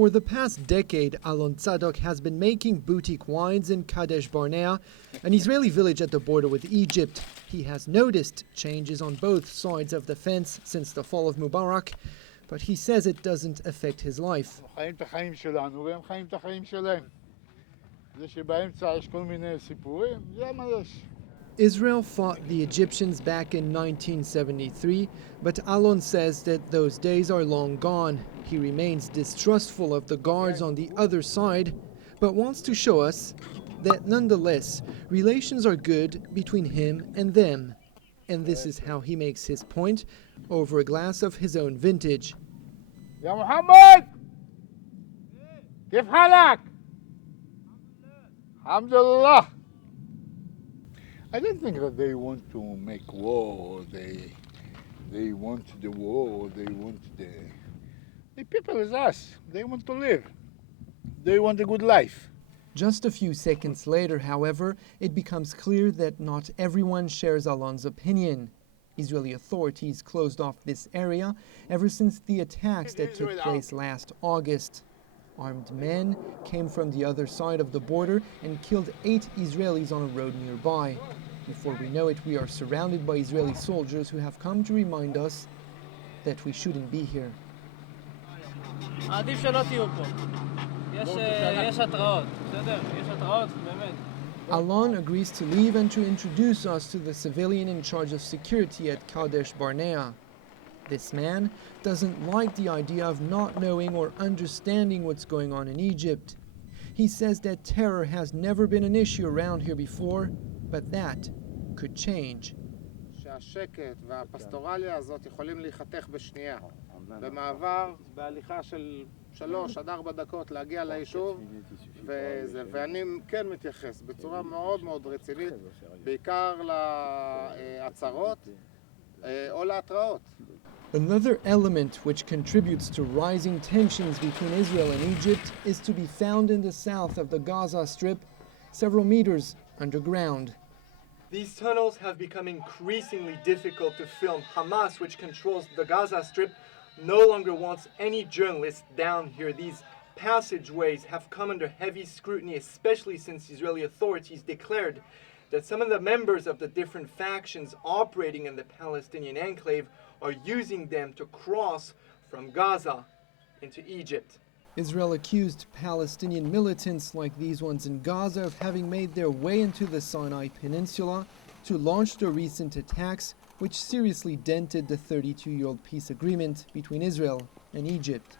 For the past decade, Al Sadat has been making boutique wines in KADESH BARNEA, an Israeli village at the border with Egypt. He has noticed changes on both sides of the fence since the fall of Mubarak, but he says it doesn't affect his life. Israel fought the Egyptians back in 1973, but Alon says that those days are long gone. He remains distrustful of the guards on the other side, but wants to show us that nonetheless, relations are good between him and them. And this is how he makes his point over a glass of his own vintage. Ya Muhammad! Kif halak? Alhamdulillah. I don't think that they want to make war, or they want the war, or they want the people as us. They want to live. They want a good life. Just a few seconds later, however, it becomes clear that not everyone shares Alon's opinion. Israeli authorities closed off this area ever since the attacks that took place last August. Armed men came from the other side of the border and killed 8 Israelis on a road nearby. Before we know it, we are surrounded by Israeli soldiers who have come to remind us that we shouldn't be here. Alon agrees to leave and to introduce us to the civilian in charge of security at KADESH BARNEA. This man doesn't like the idea of not knowing or understanding what's going on in Egypt. He says that terror has never been an issue around here before, but that could change. שהשקט והפסטורליה הזאת יכולים להיחתך בשנייה. במעבר, בהליכה של 3 עד 4 דקות להגיע ליישוב, ואני כן מתייחס בצורה מאוד מאוד רצינית, בעיקר להצהרות או להתראות. Another element which contributes to rising tensions between Israel and Egypt is to be found in the south of the Gaza Strip, several meters underground. These tunnels have become increasingly difficult to film. Hamas, which controls the Gaza Strip, no longer wants any journalists down here. These passageways have come under heavy scrutiny, especially since Israeli authorities declared that some of the members of the different factions operating in the Palestinian enclave are using them to cross from Gaza into Egypt. Israel accused Palestinian militants like these ones in Gaza of having made their way into the Sinai peninsula to launch the recent attacks, which seriously dented the 32-year-old peace agreement between Israel and Egypt.